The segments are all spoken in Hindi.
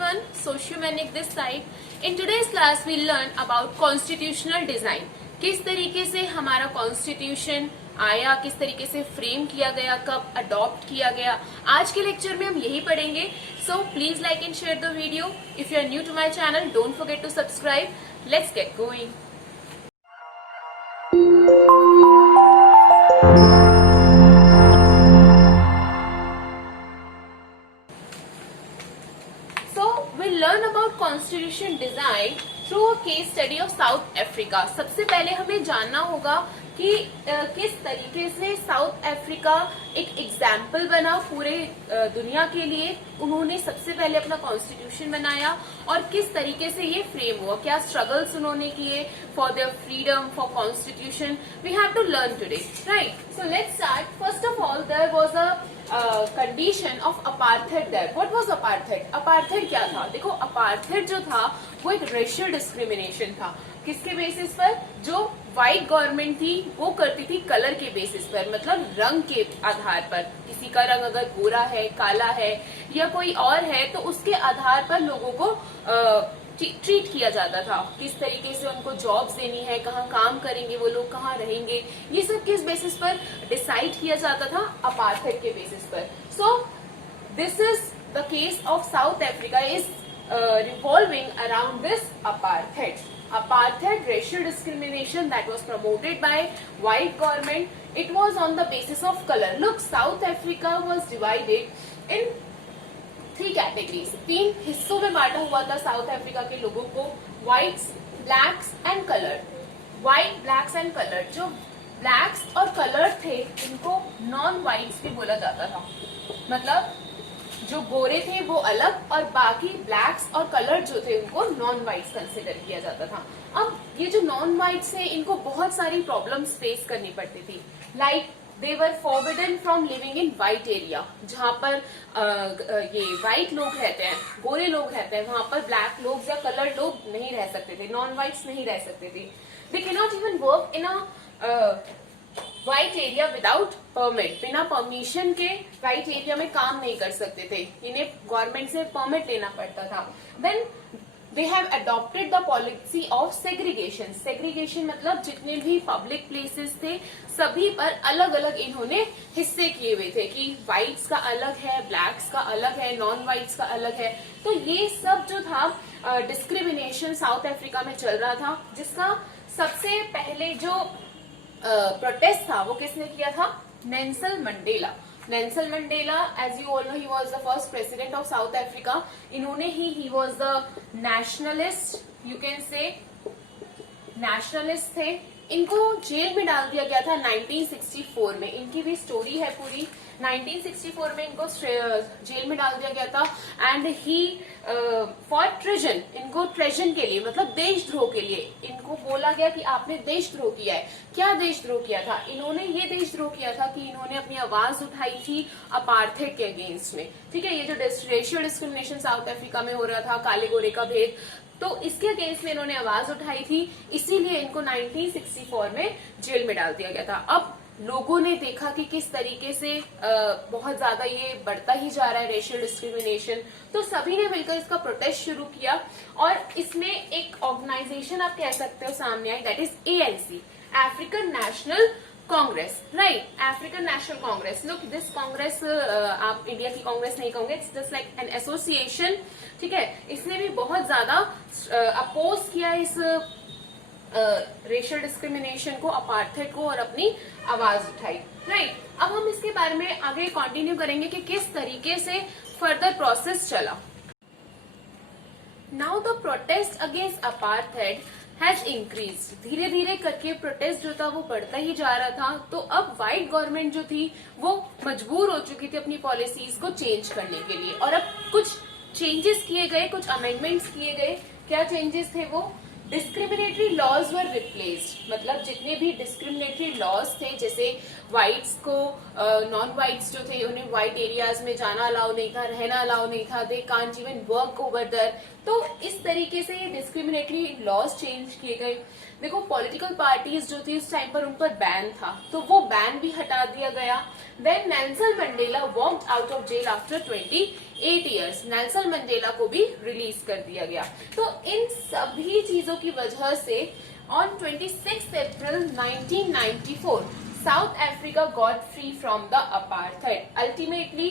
everyone, Sociomanik this side. In today's class we'll learn about constitutional design. किस तरीके से हमारा कॉन्स्टिट्यूशन आया, किस तरीके से फ्रेम किया गया, कब अडॉप्ट किया गया, आज के लेक्चर में हम यही पढ़ेंगे. So please like and share the video. If you are new to my channel, don't forget to subscribe. Let's get going. We'll learn about constitution design through a case study of South Africa. सबसे पहले हमें जानना होगा कि किस तरीके से साउथ अफ्रीका एक एग्जाम्पल बना पूरे दुनिया के लिए. उन्होंने सबसे पहले अपना कॉन्स्टिट्यूशन बनाया और किस तरीके से ये फ्रेम हुआ, क्या स्ट्रगल्स उन्होंने किए for their freedom, for constitution. We have to learn today, right? So let's start. First of all there was a condition of apartheid there. What was apartheid? Apartheid क्या था? देखो, अपार्थेड जो था वो एक रेशियल डिस्क्रिमिनेशन था. किसके बेसिस पर? जो व्हाइट गवर्नमेंट थी वो करती थी कलर के बेसिस पर, मतलब रंग के आधार पर. किसी का रंग अगर गोरा है, काला है या कोई और है तो उसके आधार पर लोगों को ट्रीट किया जाता था. किस तरीके से उनको जॉब्स देनी है, कहाँ काम करेंगे वो लोग, कहाँ रहेंगे, ये सब किस बेसिस पर डिसाइड किया जाता था? अपार्थेड के बेसिस पर. So this is the case of South Africa is revolving around this apartheid. Apartheid racial discrimination that was promoted by white government. It was on the basis of color. Look, South Africa was divided in 3 categories. 3 हिस्सों में बांटा हुआ था साउथ अफ्रीका के लोगों को. whites, blacks and colored. white, blacks and colored. जो blacks और colored थे इनको नॉन whites भी बोला जाता था. मतलब जो गोरे थे वो अलग और बाकी ब्लैक्स और कलर जो थे उनको नॉन व्हाइट्स कंसिडर किया जाता था. अब ये जो नॉन व्हाइट्स हैं इनको बहुत सारी प्रॉब्लम्स फेस करनी पड़ती थी. Like they were forbidden from living in white area. जहाँ पर ये व्हाइट लोग रहते हैं, गोरे लोग रहते हैं, वहां पर ब्लैक लोग या कलर लोग नहीं रह सकते थे, नॉन व्हाइट्स नहीं रह सकते थे. They can not even work in a white area without permit. बिना परमिशन के व्हाइट एरिया में काम नहीं कर सकते थे, इन्हें गवर्नमेंट से परमिट लेना पड़ता था. Then they have adopted the policy of segregation. Segregation मतलब जितने भी पब्लिक प्लेसेस थे सभी पर अलग अलग इन्होंने हिस्से किए हुए थे कि व्हाइट्स का अलग है, ब्लैक्स का अलग है, नॉन व्हाइट्स का अलग है. तो ये सब जो था डिस्क्रिमिनेशन साउथ अफ्रीका में चल रहा था, जिसका सबसे पहले जो प्रोटेस्ट था वो किसने किया था? Nelson Mandela. Nelson Mandela, as you all know, he was the first president of South Africa. इन्होंने he was the nationalist, you can say nationalist थे. इनको जेल में डाल दिया गया था 1964 में. इनकी भी स्टोरी है पूरी. 1964 में इनको जेल में डाल दिया गया था एंड ही फॉर ट्रेजन. इनको ट्रेजन के लिए मतलब देशद्रोह के लिए इनको बोला गया कि आपने देशद्रोह किया है. क्या देशद्रोह किया था? इन्होंने ये देशद्रोह किया था कि इन्होंने अपनी आवाज उठाई थी अपार्थेड के अगेंस्ट में. ठीक है, ये जो रेशियल डिस्क्रिमिनेशन साउथ अफ्रीका में हो रहा था, काले गोरे का भेद, तो इसके अगेंस्ट में इन्होंने आवाज उठाई थी, इसीलिए इनको 1964 में जेल में डाल दिया गया था. अब लोगों ने देखा कि किस तरीके से बहुत ज्यादा ये बढ़ता ही जा रहा है रेशियल डिस्क्रिमिनेशन, तो सभी ने मिलकर इसका प्रोटेस्ट शुरू किया और इसमें एक ऑर्गेनाइजेशन आप कह सकते हो सामने आई, that is ANC, African National Congress. Right, African National Congress. Look, this Congress आप इंडिया की कांग्रेस नहीं कहोगे, it's just like an association. ठीक है, इसने भी बहुत ज्यादा अपोज किया इस रेशियल डिस्क्रिमिनेशन को, अपार्थेड को, और अपनी आवाज उठाई. राइट, अब हम इसके बारे में आगे कंटिन्यू करेंगे कि किस तरीके से फर्दर प्रोसेस चला. Now the protest against apartheid has increase. धीरे धीरे करके प्रोटेस्ट जो था वो बढ़ता ही जा रहा था. तो अब व्हाइट गवर्नमेंट जो थी वो मजबूर हो चुकी थी अपनी पॉलिसीज को चेंज करने के लिए और अब कुछ चेंजेस किए गए, कुछ अमेंडमेंट्स किए गए. क्या चेंजेस थे वो? Discriminatory laws were replaced. मतलब जितने भी डिस्क्रिमिनेटरी लॉज थे, जैसे व्हाइट्स को नॉन व्हाइट्स जो थे उन्हें व्हाइट एरियाज में जाना अलाउ नहीं था, रहना अलाउ नहीं था, they can't even work over there. तो इस तरीके से ये डिस्क्रिमिनेटरी लॉज चेंज किए गए. देखो, पॉलिटिकल पार्टीज जो थी उस टाइम पर उन पर बैन था, तो वो बैन भी हटा दिया गया. Then Nelson Mandela walked out of jail after 20 8 years Nelson Mandela को भी रिलीज कर दिया गया। तो इन सभी चीजों की वजह से on 26 April 1994 South Africa got free from the apartheid. Ultimately,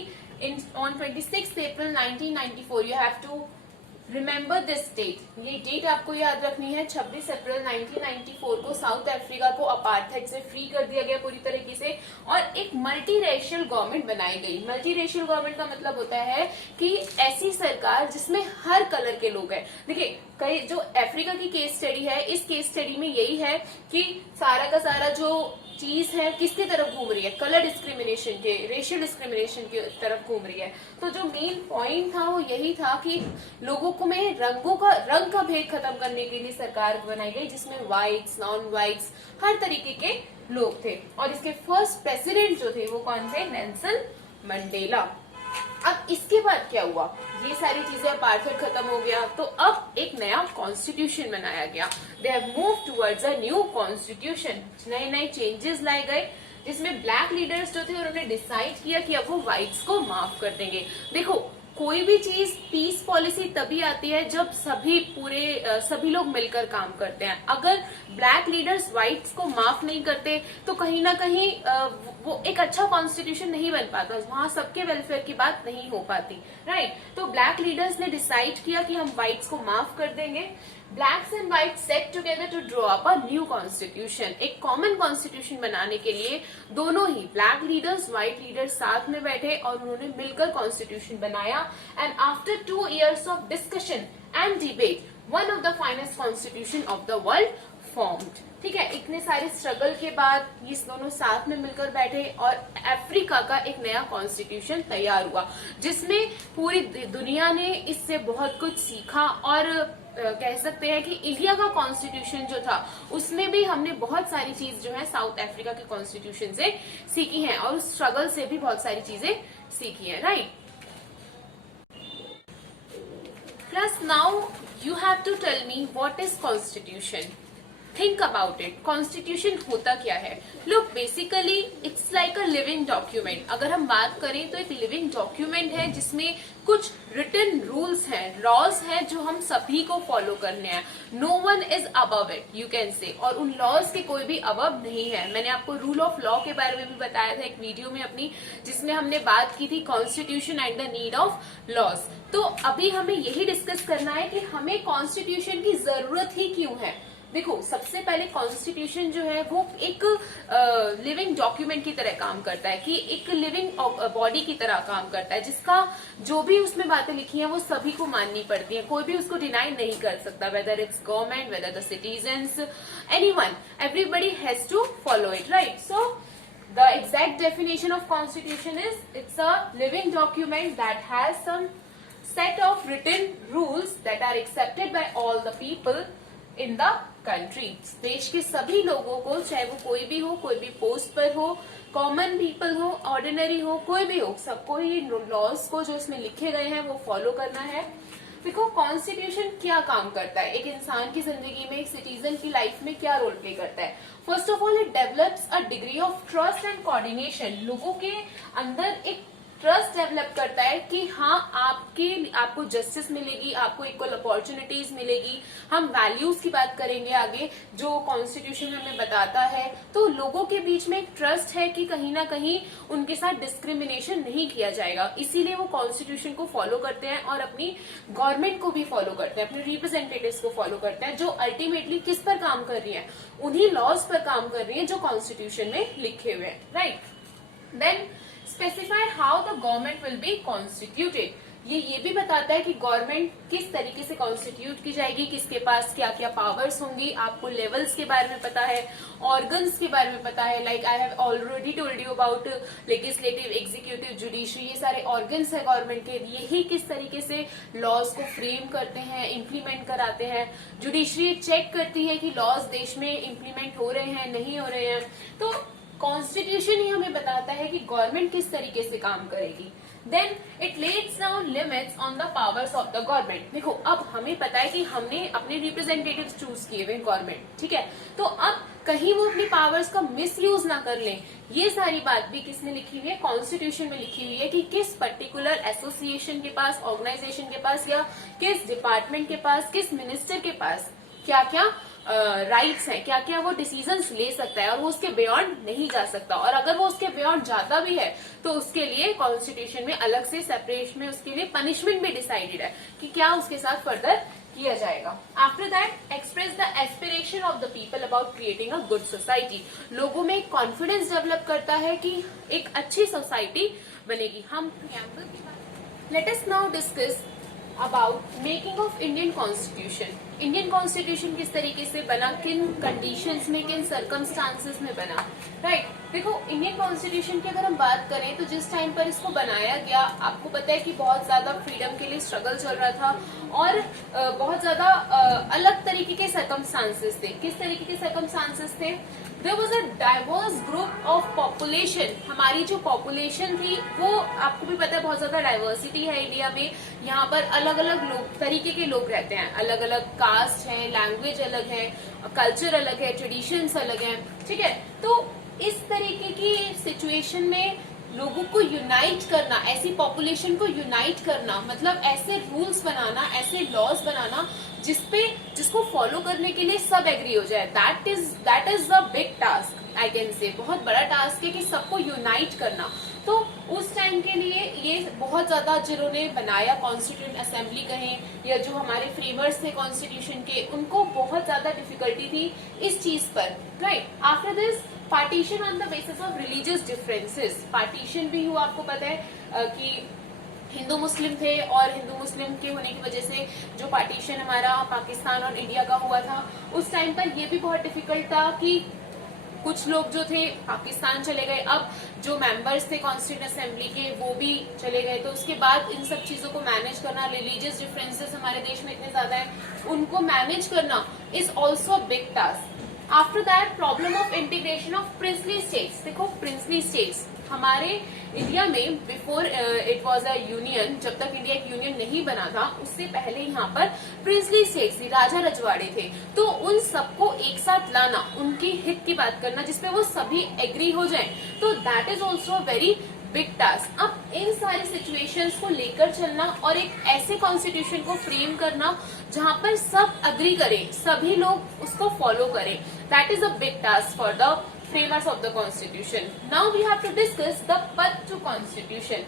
on 26 April 1994, you have to remember this date. ये डेट आपको याद रखनी है। 26 अप्रैल 1994 को साउथ अफ्रीका को अपार्थाइड से फ्री कर दिया गया पूरी तरीके से और एक मल्टी रेशियल गवर्नमेंट बनाई गई। मल्टी रेशियल गवर्नमेंट का मतलब होता है कि ऐसी सरकार जिसमें हर कलर के लोग हैं। देखिए, कई जो अफ्रीका की केस स्टडी है, इस केस स्टडी में यही है कि सारा का सारा जो चीज है किसकी तरफ घूम रही है, कलर डिस्क्रिमिनेशन के, रेशियल डिस्क्रिमिनेशन की तरफ घूम रही है। तो जो मेन पॉइंट था वो यही था कि लोगों को में रंग का भेद खत्म करने के लिए सरकार बनाई गई, जिसमें व्हाइट्स, नॉन व्हाइट्स, हर तरीके के लोग थे। और इसके फर्स्ट प्रेसिडेंट जो थे वो कौन थे? Nelson Mandela. अब इसके बाद क्या हुआ? ये सारी चीजें अपार्थाइड खत्म हो गया, तो अब एक नया कॉन्स्टिट्यूशन बनाया गया। They have move towards a new constitution. नए नए चेंजेस लाए गए, जिसमें ब्लैक लीडर्स जो थे उन्होंने डिसाइड किया कि अब वो व्हाइट्स को माफ कर देंगे। देखो, कोई भी चीज पीस पॉलिसी तभी आती है जब सभी लोग मिलकर काम करते हैं। अगर ब्लैक लीडर्स व्हाइट्स को माफ नहीं करते तो कहीं ना कहीं वो एक अच्छा कॉन्स्टिट्यूशन नहीं बन पाता, वहां सबके वेलफेयर की बात नहीं हो पाती, राइट। तो ब्लैक लीडर्स ने डिसाइड किया कि हम व्हाइट्स को माफ कर देंगे। Blacks and whites set together to draw up a new constitution. एक कॉमन कॉन्स्टिट्यूशन बनाने के लिए दोनों ही ब्लैक लीडर्स, व्हाइट लीडर्स साथ में बैठे और उन्होंने मिलकर कॉन्स्टिट्यूशन बनाया। And after 2 years of discussion and debate, one of the finest constitution of the world formed. ठीक है, इतने सारे स्ट्रगल के बाद ये दोनों साथ में मिलकर बैठे और अफ्रीका का एक नया कॉन्स्टिट्यूशन तैयार हुआ, जिसमें पूरी दुनिया ने इससे बहुत कुछ सीखा। और कह सकते हैं कि इंडिया का कॉन्स्टिट्यूशन जो था उसमें भी हमने बहुत सारी चीज जो है साउथ अफ्रीका के कॉन्स्टिट्यूशन से सीखी हैं और उस स्ट्रगल से भी बहुत सारी चीजें सीखी हैं, right. Plus now you have to tell me what is constitution. Think about it. Constitution होता क्या है? Look, basically it's like a living document. अगर हम बात करें तो एक लिविंग डॉक्यूमेंट है जिसमें कुछ रिटन रूल्स हैं, लॉज हैं जो हम सभी को फॉलो करने हैं। No one is above it, you can say. और उन लॉज के कोई भी अबव नहीं है। मैंने आपको रूल ऑफ लॉ के बारे में भी बताया था एक वीडियो में अपनी, जिसमें हमने बात की थी constitution and the need of laws. तो अभी हमें यही डिस्कस करना है कि हमें कॉन्स्टिट्यूशन की जरूरत ही क्यों है। देखो, सबसे पहले कॉन्स्टिट्यूशन जो है वो एक लिविंग डॉक्यूमेंट की तरह काम करता है, कि एक लिविंग बॉडी की तरह काम करता है, जिसका जो भी उसमें बातें लिखी हैं वो सभी को माननी पड़ती हैं। कोई भी उसको डिनाई नहीं कर सकता, whether it's government, whether the citizens, anyone, everybody has to follow it, right. So the exact definition of constitution is it's a living document that has some set of written rules that are accepted by all the people in the country। देश के सभी लोगों को, चाहे वो कोई भी हो, कोई भी पोस्ट पर हो, कॉमन पीपल हो, ऑर्डिनरी हो, कोई भी हो, सबको ही लॉज को जो इसमें लिखे गए हैं वो फॉलो करना है। देखो, कॉन्स्टिट्यूशन क्या काम करता है, एक इंसान की जिंदगी में, एक सिटीजन की लाइफ में क्या रोल प्ले करता है। First of all, it develops a degree of trust and coordination. लोगों के अंदर एक ट्रस्ट डेवलप करता है कि हाँ, आपको जस्टिस मिलेगी, आपको इक्वल अपॉर्चुनिटीज मिलेगी। हम वैल्यूज की बात करेंगे आगे, जो कॉन्स्टिट्यूशन हमें बताता है। तो लोगों के बीच में एक ट्रस्ट है कि कहीं ना कहीं उनके साथ डिस्क्रिमिनेशन नहीं किया जाएगा, इसीलिए वो कॉन्स्टिट्यूशन को फॉलो करते हैं और अपनी गवर्नमेंट को भी फॉलो करते हैं, अपने रिप्रेजेंटेटिव्स को फॉलो करते हैं, जो अल्टीमेटली किस पर काम कर रही है, उन्हीं लॉज पर काम कर रही है जो कॉन्स्टिट्यूशन में लिखे हुए हैं, right. Then specify how the government will be constituted। ये भी बताता है कि गवर्नमेंट किस तरीके से कॉन्स्टिट्यूट की जाएगी, किसके पास क्या क्या पावर्स होंगी। आपको लेवल्स के बारे में पता है, ऑर्गन्स के बारे में पता है, like I have already told you about legislative, executive, judiciary, ये सारे ऑर्गन्स है गवर्नमेंट के। यही किस तरीके से लॉज को फ्रेम करते हैं, इम्प्लीमेंट कराते हैं। जुडिशरी चेक करती है कि लॉज देश में इम्प्लीमेंट हो रहे हैं, नहीं हो रहे हैं। तो कॉन्स्टिट्यूशन ही हमें बताता है कि गवर्नमेंट किस तरीके से काम करेगी। Then it lays down limits on the powers of the government. देखो अब हमें पता है कि हमने अपने रिप्रेजेंटेटिव चूज किए हुए गवर्नमेंट, ठीक है, तो अब कहीं वो अपनी पावर्स का मिस यूज ना कर लें, ये सारी बात भी किसने लिखी हुई है, कॉन्स्टिट्यूशन में लिखी हुई है कि किस पर्टिकुलर एसोसिएशन के पास, ऑर्गेनाइजेशन के पास या किस डिपार्टमेंट के पास, किस मिनिस्टर के पास क्या क्या राइट्स हैं, क्या क्या वो डिसीजंस ले सकता है और वो उसके बियॉन्ड नहीं जा सकता, और अगर वो उसके बियॉन्ड जाता भी है तो उसके लिए कॉन्स्टिट्यूशन में अलग से सेपरेशन में उसके लिए पनिशमेंट भी डिसाइडेड है कि क्या उसके साथ फर्दर किया जाएगा। After that express the aspiration of the people about creating a good society. लोगों में कॉन्फिडेंस डेवलप करता है कि एक अच्छी सोसाइटी बनेगी। हम let us now discuss about making of Indian constitution. Indian constitution किस तरीके से बना, किन कंडीशंस में, किन सर्कमस्टांसेस में बना, राइट। देखो इंडियन कॉन्स्टिट्यूशन की अगर हम बात करें तो जिस टाइम पर इसको बनाया गया, आपको पता है कि बहुत ज्यादा फ्रीडम के लिए स्ट्रगल चल रहा था और बहुत ज्यादा अलग तरीके के सर्कमस्टांसेस थे। किस तरीके के सर्कमस्टांसेस थे? There was a diverse group of population. हमारी जो पॉपुलेशन थी वो आपको भी पता है बहुत ज्यादा डाइवर्सिटी है इंडिया में। यहाँ पर अलग अलग लोग, तरीके के लोग रहते हैं, अलग अलग कास्ट है, लैंग्वेज अलग है, कल्चर अलग है, ट्रेडिशंस अलग है, ठीक है। तो इस तरीके की सिचुएशन में लोगों को यूनाइट करना, ऐसी पॉपुलेशन को यूनाइट करना, मतलब ऐसे रूल्स बनाना, ऐसे लॉज बनाना जिसको फॉलो करने के लिए सब एग्री हो जाए, that is the big task, I can से। बहुत बड़ा टास्क है कि सबको यूनाइट करना। तो उस टाइम के लिए ये बहुत ज्यादा जिन्होंने बनाया, कॉन्स्टिट्यूएंट असेंबली कहें या जो हमारे फ्रेमर्स थे कॉन्स्टिट्यूशन के, उनको बहुत ज्यादा डिफिकल्टी थी इस चीज पर, right. After this partition on the basis of religious differences. Partition भी हुआ, आपको पता है कि हिंदू मुस्लिम थे और हिंदू मुस्लिम के होने की वजह से जो पार्टीशन हमारा पाकिस्तान और इंडिया का हुआ था, उस टाइम पर ये भी बहुत डिफिकल्ट था कि कुछ लोग जो थे पाकिस्तान चले गए, अब जो मेंबर्स थे कॉन्स्टिट्यूएंट असेंबली के वो भी चले गए, तो उसके बाद इन सब चीजों को मैनेज करना, रिलीजियस डिफरेंसेस हमारे देश में इतने ज्यादा है, उनको मैनेज करना is also big task. After that problem of integration of princely states. देखो प्रिंसली स्टेट्स हमारे इंडिया में before it was a union, जब तक इंडिया एक यूनियन नहीं बना था उससे पहले यहाँ पर प्रिंसली स्टेट्स थी, राजा रजवाड़े थे, तो उन सबको एक साथ लाना, उनकी हित की बात करना जिसपे वो सभी एग्री हो जाएं, तो that is also very big task. अब इन सारी सिचुएशंस को लेकर चलना और एक ऐसे कॉन्स्टिट्यूशन को फ्रेम करना जहां पर सब अग्री करें, सभी लोग उसको फॉलो करें, that is a big task for the framers of the constitution. Now we have to discuss the path to constitution.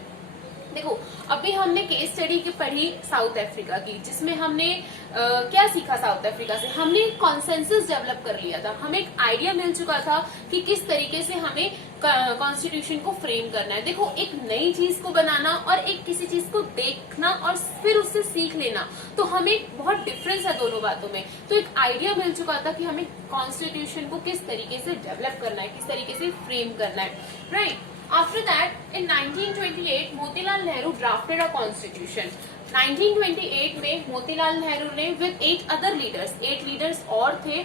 देखो अभी हमने केस स्टडी की पढ़ी साउथ अफ्रीका की, जिसमें हमने क्या सीखा साउथ अफ्रीका से, हमने कॉन्सेंसस डेवलप कर लिया था, हमें एक आइडिया मिल चुका था कि किस तरीके से हमें कॉन्स्टिट्यूशन को फ्रेम करना है। देखो एक नई चीज को बनाना और एक किसी चीज को देखना और फिर उससे सीख लेना, तो हमें बहुत डिफरेंस है दोनों बातों में। तो एक आइडिया मिल चुका था कि हमें कॉन्स्टिट्यूशन को किस तरीके से डेवलप करना है, किस तरीके से फ्रेम करना है, right. After that, in 1928, Motilal Nehru drafted a constitution. 1928 में मोतीलाल नेहरू ने with 8 other leaders, 8 leaders और थे,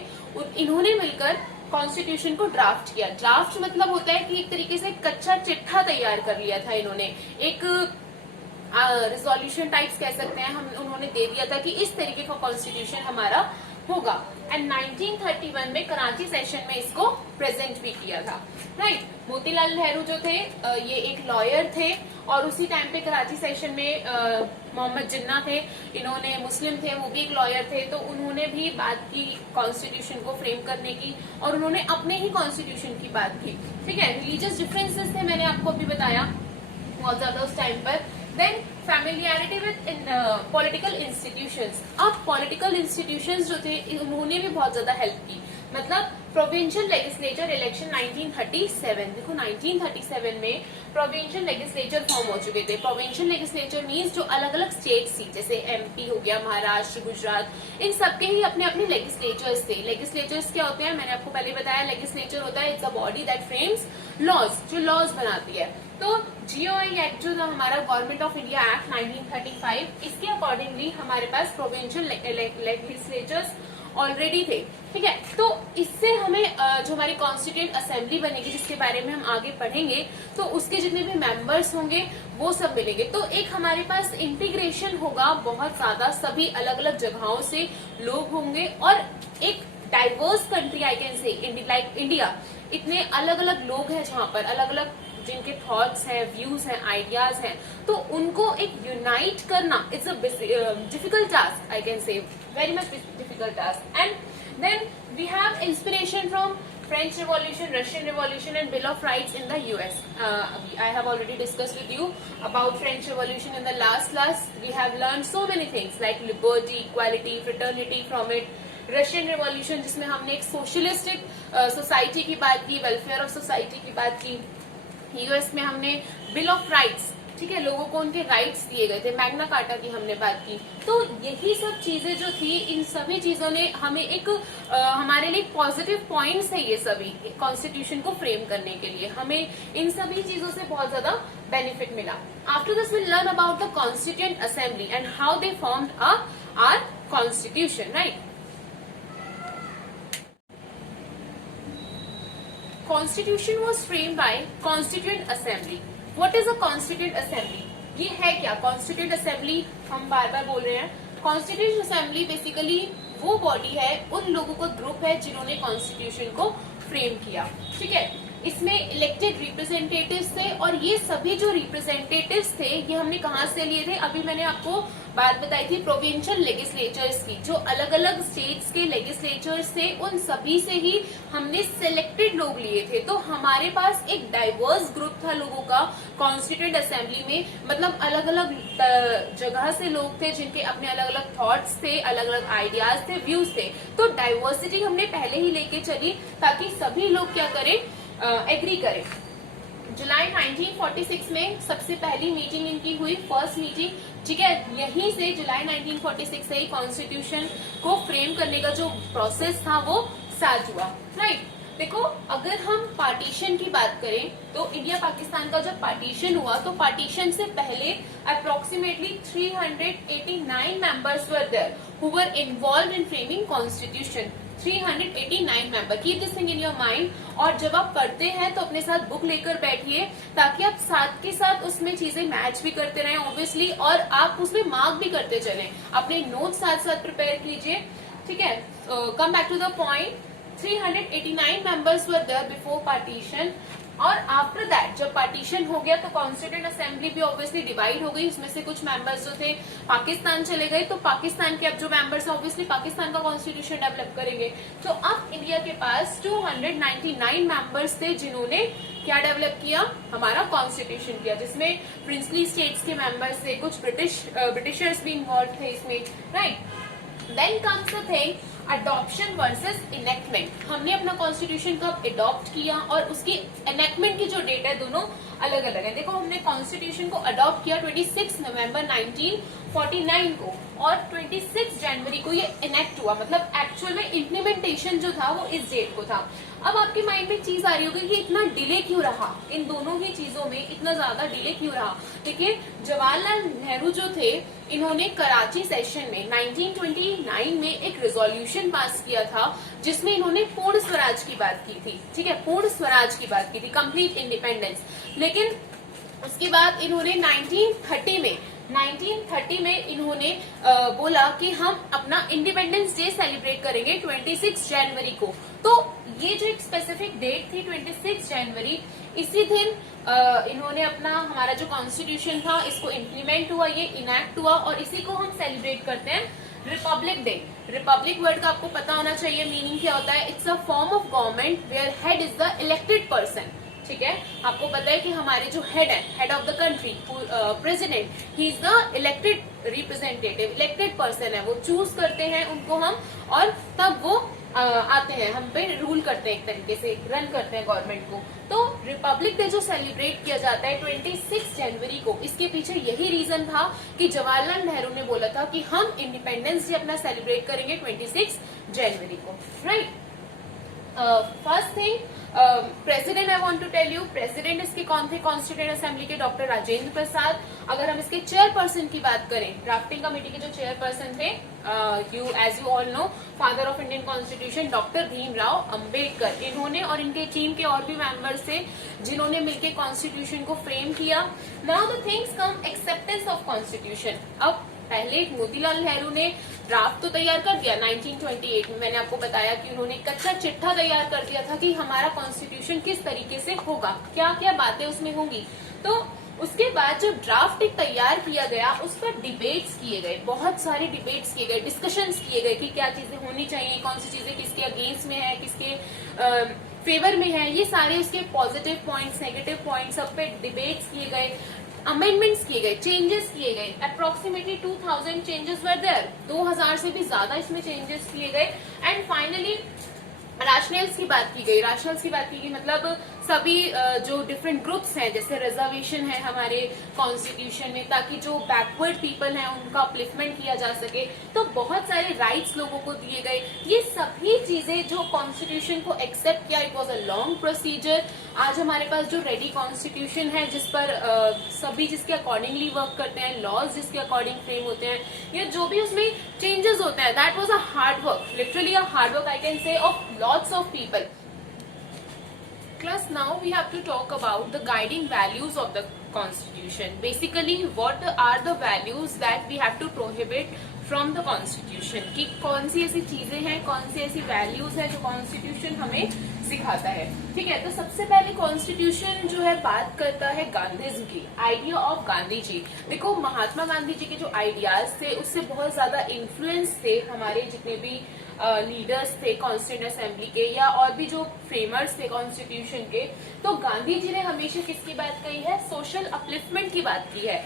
इन्होंने मिलकर कॉन्स्टिट्यूशन को ड्राफ्ट किया। ड्राफ्ट मतलब होता है कि एक तरीके से कच्चा चिट्ठा तैयार कर लिया था इन्होंने, एक रिजोल्यूशन टाइप्स कह सकते हैं हम, उन्होंने दे दिया था कि इस तरीके का कॉन्स्टिट्यूशन हमारा होगा। एंड 1931 में कराची सेशन में इसको प्रेजेंट भी किया था, राइट। मोतीलाल नेहरू जो थे ये एक लॉयर थे और उसी टाइम पे कराची सेशन में मोहम्मद जिन्ना थे, इन्होंने मुस्लिम थे, वो भी एक लॉयर थे, तो उन्होंने भी बात की कॉन्स्टिट्यूशन को फ्रेम करने की और उन्होंने अपने ही कॉन्स्टिट्यूशन की बात की, ठीक है। रिलीजियस डिफरेंसेस थे, मैंने आपको अभी बताया बहुत ज्यादा उस टाइम पर। Then familiarity with political institutions. अब पॉलिटिकल इंस्टीट्यूशंस जो थे उन्होंने भी बहुत ज्यादा हेल्प की, मतलब प्रोविंशियल लेजिस्लेचर इलेक्शन 1937। देखो 1937 में प्रोविंशियल लेजिस्लेचर फॉर्म हो चुके थे। प्रोविंशियल लेजिस्लेचर मीन्स जो अलग अलग स्टेट्स थी, जैसे एमपी हो गया, महाराष्ट्र, गुजरात, इन सबके ही अपने अपने लेजिस्लेचर्स थे। लेजिस्लेचर्स क्या होते हैं, मैंने आपको पहले बताया, लेजिस्लेचर होता है it's a body that frames laws, जो लॉज बनाती है। तो जीओआई एक्ट जो था हमारा, गवर्नमेंट ऑफ इंडिया एक्ट 1935, इसके अकॉर्डिंगली हमारे पास प्रोविंशियल लेजिस्लेचर्स ऑलरेडी थे, ठीक है। तो इससे हमें जो हमारी कॉन्स्टिट्यूएंट असेंबली बनेगी, जिसके बारे में हम आगे पढ़ेंगे, तो उसके जितने भी मेंबर्स होंगे वो सब मिलेंगे। तो एक हमारे पास इंटीग्रेशन होगा बहुत ज्यादा, सभी अलग अलग जगहों से लोग होंगे, और एक डाइवर्स कंट्री आई कैन से लाइक इंडिया, इतने अलग अलग लोग हैं जहाँ पर अलग अलग जिनके थॉट्स हैं, व्यूज हैं, आइडियाज हैं, तो उनको एक यूनाइट करना it's a difficult task, I can say very much difficult task. And then we have inspiration from French Revolution, Russian Revolution, and Bill of Rights in the US. I have already discussed with you about French Revolution in the last class. We have learned so many things like liberty, equality, fraternity from it. Russian Revolution जिसमें हमने एक सोशलिस्टिक सोसाइटी की बात की, वेलफेयर ऑफ सोसाइटी की बात की। यूएस में हमने बिल ऑफ राइट्स, ठीक है, लोगों को उनके राइट्स दिए गए थे, मैग्ना कार्टा की हमने बात की। तो यही सब चीजें जो थी, इन सभी चीजों ने हमें एक हमारे लिए पॉजिटिव पॉइंट्स है, ये सभी कॉन्स्टिट्यूशन को फ्रेम करने के लिए हमें इन सभी चीजों से बहुत ज्यादा बेनिफिट मिला। After this will learn about the constituent assembly and how they formed our constitution, right. Constitution was framed by Constituent Assembly. What is a Constituent Assembly? ये है क्या Constituent Assembly? हम बार बार बोल रहे हैं, Constituent Assembly बेसिकली वो बॉडी है, उन लोगों का ग्रुप है जिन्होंने कॉन्स्टिट्यूशन को फ्रेम किया, ठीक है। इसमें इलेक्टेड रिप्रेजेंटेटिव्स थे, और ये सभी जो रिप्रेजेंटेटिव्स थे ये हमने कहाँ से लिए थे, अभी मैंने आपको बात बताई थी प्रोविंशियल लेजिस्लेचर्स की, जो अलग अलग स्टेट्स के लेजिस्लेचर्स थे, उन सभी से ही हमने सिलेक्टेड लोग लिए थे। तो हमारे पास एक डाइवर्स ग्रुप था लोगों का कॉन्स्टिट्यूएंट असेंबली में, मतलब अलग अलग जगह से लोग थे जिनके अपने अलग अलग थॉट्स थे, अलग अलग आइडियाज थे, व्यूज थे। तो डाइवर्सिटी हमने पहले ही लेके चली ताकि सभी लोग क्या करें, एग्री करें। जुलाई 1946 में सबसे पहली मीटिंग इनकी हुई, फर्स्ट मीटिंग, ठीक है। यहीं से जुलाई 1946 से ही कॉन्स्टिट्यूशन को फ्रेम करने का जो प्रोसेस था वो स्टार्ट हुआ, राइट। देखो, अगर हम पार्टीशन की बात करें तो इंडिया पाकिस्तान का जब पार्टीशन हुआ तो पार्टीशन से पहले approximately 389 members were there who were involved in framing constitution. 389 member, keep this thing in your mind. और जब आप पढ़ते हैं तो अपने साथ बुक लेकर बैठिए ताकि आप साथ के साथ उसमें चीजें मैच भी करते रहें ऑब्वियसली, और आप उसमें मार्क भी करते चलें, अपने नोट साथ साथ प्रिपेयर कीजिए, ठीक है। Come back to the point, 389 members were there before partition, और आफ्टर दैट जब पार्टीशन हो गया तो कॉन्स्टिट्यूएंट असेंबली भी ऑब्वियसली डिवाइड हो गई। उसमें से कुछ मेंबर्स जो थे पाकिस्तान चले गए, तो पाकिस्तान के अब जो मेंबर्स ऑब्वियसली पाकिस्तान का कॉन्स्टिट्यूशन डेवलप करेंगे। तो अब इंडिया के पास 299 मेंबर्स थे जिन्होंने क्या डेवलप किया, हमारा कॉन्स्टिट्यूशन किया, जिसमें प्रिंसली स्टेट्स के मेंबर्स थे, कुछ ब्रिटिशर्स भी इन्वॉल्व थे इसमें, right. Then comes the thing adoption versus enactment. हमने अपना कॉन्स्टिट्यूशन कब अडॉप्ट किया और उसकी इनेक्टमेंट की जो डेट है दोनों अलग अलग है। देखो, हमने कॉन्स्टिट्यूशन को अडॉप्ट किया 26 नवंबर 1949 को, और 26 जनवरी को ये इनेक्ट हुआ, मतलब एक्चुअल में इम्प्लीमेंटेशन जो था वो इस डेट को था। अब आपके माइंड में एक चीज आ रही होगी कि इतना डिले क्यों रहा, इन दोनों ही चीजों में इतना ज्यादा डिले क्यों रहा। देखिए, जवाहरलाल नेहरू जो थे, इन्होंने कराची सेशन में 1929 में एक रेजोल्यूशन पास किया था जिसमें इन्होंने पूर्ण स्वराज की बात की थी, ठीक है, पूर्ण स्वराज की बात की थी, कंप्लीट इंडिपेंडेंस। लेकिन उसके बाद इन्होंने 1930 में इन्होंने बोला कि हम अपना इंडिपेंडेंस डे सेलिब्रेट करेंगे 26 जनवरी को। तो ये जो एक स्पेसिफिक डेट थी 26 जनवरी, इसी दिन इन्होंने अपना हमारा जो कॉन्स्टिट्यूशन था इसको इम्प्लीमेंट हुआ, ये इनैक्ट हुआ, और इसी को हम सेलिब्रेट करते हैं रिपब्लिक डे। रिपब्लिक वर्ड का आपको पता होना चाहिए मीनिंग क्या होता है। It's a form of government where head is the elected person, ठीक है। आपको पता है कि हमारे जो हेड है, head of the country, president, he is the elected representative, elected person है, वो चूज करते हैं उनको हम, और तब वो आते हैं हम पे, रूल करते हैं, एक तरीके से रन करते हैं गवर्नमेंट को। तो रिपब्लिक डे जो सेलिब्रेट किया जाता है 26 जनवरी को, इसके पीछे यही रीजन था कि जवाहरलाल नेहरू ने बोला था कि हम इंडिपेंडेंस डे अपना सेलिब्रेट करेंगे 26 जनवरी को, right. First thing, president, I want to tell you, president इसके कौन थे कॉन्स्टिट्यूएंट असेंबली के? डॉक्टर राजेंद्र प्रसाद। अगर हम इसके चेयरपर्सन की बात करें, ड्राफ्टिंग कमेटी के जो चेयरपर्सन थे, as you all know, father of Indian constitution doctor Bhimrao Ambedkar. इन्होंने और इनके टीम के और भी मेंबर्स थे जिन्होंने मिलकर कॉन्स्टिट्यूशन को फ्रेम किया। Now the things come, acceptance of constitution. अब पहले मोतीलाल नेहरू ने ड्राफ्ट तो तैयार कर दिया 1928 में, मैंने आपको बताया कि उन्होंने कच्चा चिट्ठा तैयार कर दिया था कि हमारा कॉन्स्टिट्यूशन किस तरीके से होगा, क्या क्या बातें उसमें होंगी। तो उसके बाद जब ड्राफ्ट एक तैयार किया गया, उस पर डिबेट्स किए गए, बहुत सारे डिबेट्स किए गए, डिस्कशंस किए गए कि क्या चीजें होनी चाहिए, कौन सी चीजें किसके अगेंस्ट में है, किसके फेवर में है, ये सारे उसके पॉजिटिव पॉइंट्स, नेगेटिव पॉइंट्स, सब पे डिबेट्स किए गए, अमेंडमेंट्स किए गए, चेंजेस किए गए। अप्रोक्सीमेटली 2000 चेंजेस वर देयर, 2000 से भी ज्यादा इसमें चेंजेस किए गए। एंड फाइनली रैशनल्स की बात की गई। रैशनल्स की बात की गई मतलब सभी जो डिफरेंट ग्रुप्स हैं, जैसे रिजर्वेशन है हमारे कॉन्स्टिट्यूशन में, ताकि जो बैकवर्ड पीपल हैं उनका अपलिफ्टमेंट किया जा सके। तो बहुत सारे राइट्स लोगों को दिए गए। ये सभी चीजें जो कॉन्स्टिट्यूशन को एक्सेप्ट किया, it was a long procedure. आज हमारे पास जो रेडी कॉन्स्टिट्यूशन है, जिस पर सभी जिसके अकॉर्डिंगली वर्क करते हैं, लॉज जिसके अकॉर्डिंग फ्रेम होते हैं, या जो भी उसमें चेंजेस होते हैं, that was a hard work, literally a hard work I can से of lots of people. Class, now we have to talk about the guiding values of the constitution. Basically, what are the values that we have to prohibit from the constitution? कि कौन सी ऐसी चीजें हैं, कौन सी ऐसी वैल्यूज है जो कॉन्स्टिट्यूशन हमें सिखाता है। ठीक है, तो सबसे पहले कॉन्स्टिट्यूशन जो है बात करता है गांधीज्म की, आइडिया ऑफ गांधी जी। देखो, महात्मा गांधी जी के जो आइडियाज थे उससे बहुत ज्यादा इन्फ्लुएंस थे हमारे जितने भी लीडर्स थे कॉन्स्टिट्यूएंट असेंबली के, या और भी जो फ्रेमर्स थे कॉन्स्टिट्यूशन के। तो गांधी जी ने हमेशा किसकी बात कही है? सोशल अपलिफ्टमेंट की बात की है।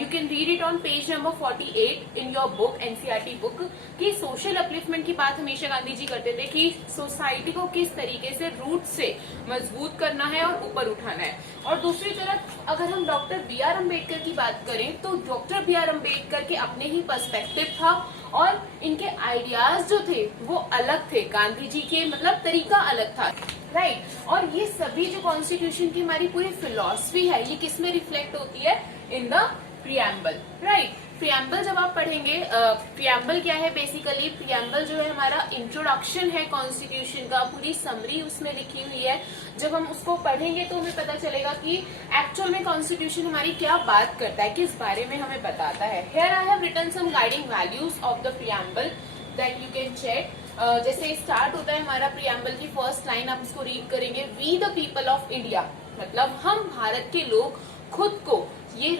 You can read it on page number 48 in your book, NCERT book, कि सोशल अपलिफ्टमेंट की बात हमेशा गांधी जी करते थे कि सोसाइटी को किस तरीके से रूट से मजबूत करना है और ऊपर उठाना है। और दूसरी तरफ अगर हम डॉक्टर बी आर अम्बेडकर की बात करें, तो डॉक्टर बी आर अम्बेडकर के अपने ही पर्सपेक्टिव था और इनके आइडियाज जो थे वो अलग थे, गांधी जी के मतलब तरीका अलग था, राइट। और ये सभी जो कॉन्स्टिट्यूशन की हमारी पूरी फिलॉसफी है, ये किस में रिफ्लेक्ट होती है? In the preamble, right. Preamble जब आप पढ़ेंगे, प्रियम्बल क्या है? बेसिकली प्रियम्बल जो है हमारा इंट्रोडक्शन है कॉन्स्टिट्यूशन का, पूरी समरी उसमें लिखी हुई है। जब हम उसको पढ़ेंगे तो हमें पता चलेगा कि एक्चुअल में कॉन्स्टिट्यूशन हमारी क्या बात करता है, किस बारे में हमें बताता है। Here I have written some guiding values of the preamble that you can check. जैसे स्टार्ट होता है हमारा प्रियम्बल की फर्स्ट लाइन, आप उसको रीड करेंगे, we the people of India, मतलब हम भारत के लोग खुद को ये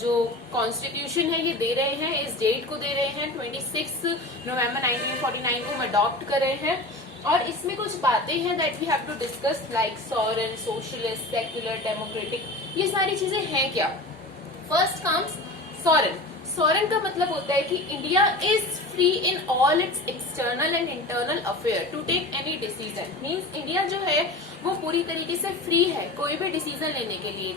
जो कॉन्स्टिट्यूशन है ये दे रहे हैं, इस डेट को दे रहे हैं 26 नवंबर 1949 को हम अडॉप्ट कर रहे हैं। और इसमें कुछ बातें हैं that we have to discuss, like sovereign, socialist, secular, democratic, ये सारी चीजें हैं क्या। First comes sovereign. सॉवरेन का मतलब होता है कि India is free in all its external and internal affair to take any decision. Means India जो है वो पूरी तरीके से फ्री है कोई भी डिसीजन लेने के लिए।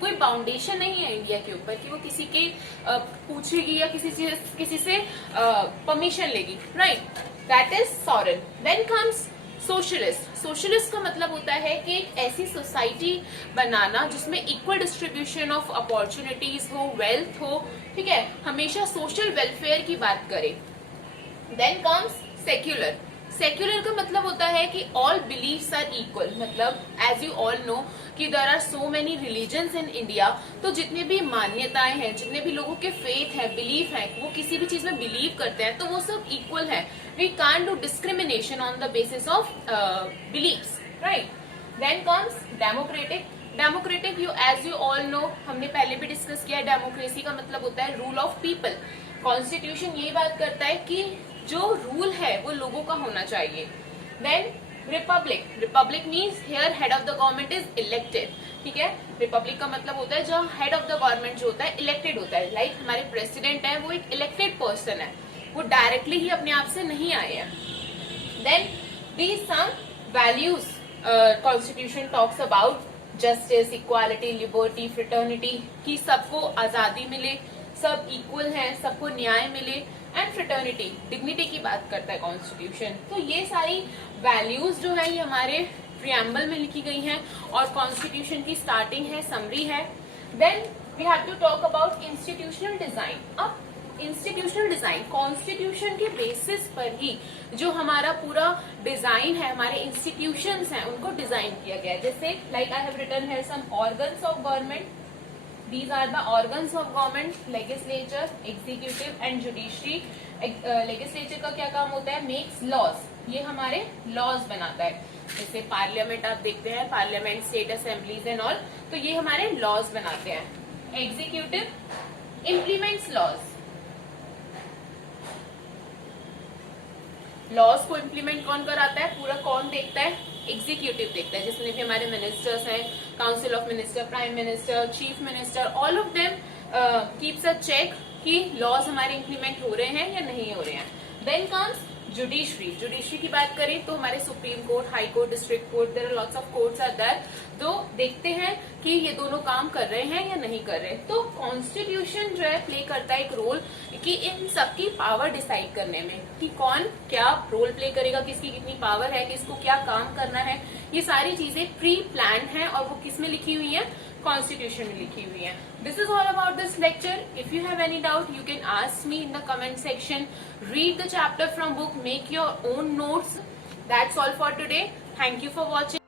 कोई बाउंडेशन नहीं है इंडिया के ऊपर कि वो किसी के पूछेगी या किसी से परमिशन लेगी, right. That is sovereign. Then comes socialist. Socialist का मतलब होता है कि एक ऐसी सोसाइटी बनाना जिसमें इक्वल डिस्ट्रीब्यूशन ऑफ अपॉर्चुनिटीज हो, वेल्थ हो, ठीक है, हमेशा सोशल वेलफेयर की बात करें। Then comes secular. सेक्युलर का मतलब होता है कि ऑल बिलीव्स आर इक्वल, मतलब एज यू ऑल नो कि there are so many religions in India, तो जितने भी मान्यताएं हैं, जितने भी लोगों के फेथ है, बिलीफ है, वो किसी भी चीज में बिलीव करते हैं, तो वो सब इक्वल है। We can't do discrimination on the basis of believes, right. Then comes democratic. Democratic as you all know, हमने पहले भी डिस्कस किया, डेमोक्रेसी का मतलब होता है रूल ऑफ पीपल। कॉन्स्टिट्यूशन ये बात करता है कि जो रूल है वो लोगों का होना चाहिए। Then republic. Republic means here head of the government is elected, ठीक है। रिपब्लिक का मतलब होता है जहाँ हेड ऑफ द गवर्नमेंट जो होता है इलेक्टेड होता है, लाइक हमारे प्रेसिडेंट है वो एक इलेक्टेड पर्सन है, वो डायरेक्टली ही अपने आप से नहीं आए हैं। Then these some values constitution talks about justice, equality, liberty, fraternity, कि सबको आजादी मिले, सब इक्वल हैं, सबको न्याय मिले, एंड फ्रेटर्निटी, डिग्निटी की बात करता है कॉन्स्टिट्यूशन। तो ये सारी वैल्यूज जो है ये हमारे प्रियम्बल में लिखी गई हैं, और कॉन्स्टिट्यूशन की स्टार्टिंग है, समरी है। Then we have to talk about institutional design. अब इंस्टीट्यूशनल डिजाइन, कॉन्स्टिट्यूशन के बेसिस पर ही जो हमारा पूरा डिजाइन है, हमारे इंस्टीट्यूशंस हैं, उनको डिजाइन किया गया है। जैसे like I have written here some organs of government, these are the organs of government, legislature, executive and judiciary. Legislature का क्या काम होता है? मेक्स लॉज, ये हमारे लॉज बनाता है। जैसे पार्लियामेंट आप देखते हैं, parliament, state assemblies and all, तो ये हमारे लॉज बनाते हैं। एग्जीक्यूटिव इम्प्लीमेंट्स लॉज, लॉज को इम्प्लीमेंट कौन कराता है? पूरा कौन देखता है? एग्जीक्यूटिव देखता है, जिसमें भी हमारे मिनिस्टर्स हैं, council of minister, prime minister, chief minister, all of them keeps a check कि लॉज हमारे इम्प्लीमेंट हो रहे हैं या नहीं हो रहे हैं। Then comes judiciary. जुडिशरी की बात करें तो हमारे supreme court, high court, district court, there are lots of courts are there, तो देखते हैं कि ये दोनों काम कर रहे हैं या नहीं कर रहे। तो कॉन्स्टिट्यूशन जो है प्ले करता है एक रोल कि इन सबकी पावर डिसाइड करने में, कि कौन क्या रोल प्ले करेगा, किसकी कितनी पावर है, किसको क्या काम करना है। ये सारी चीजें प्री प्लान्ड हैं, और वो किस में लिखी हुई है? कॉन्स्टिट्यूशन में लिखी हुई है। This is all about this lecture. If you have any doubt you can ask me in the comment section. Read the chapter from book, make your own notes. That's all for today. Thank you for watching.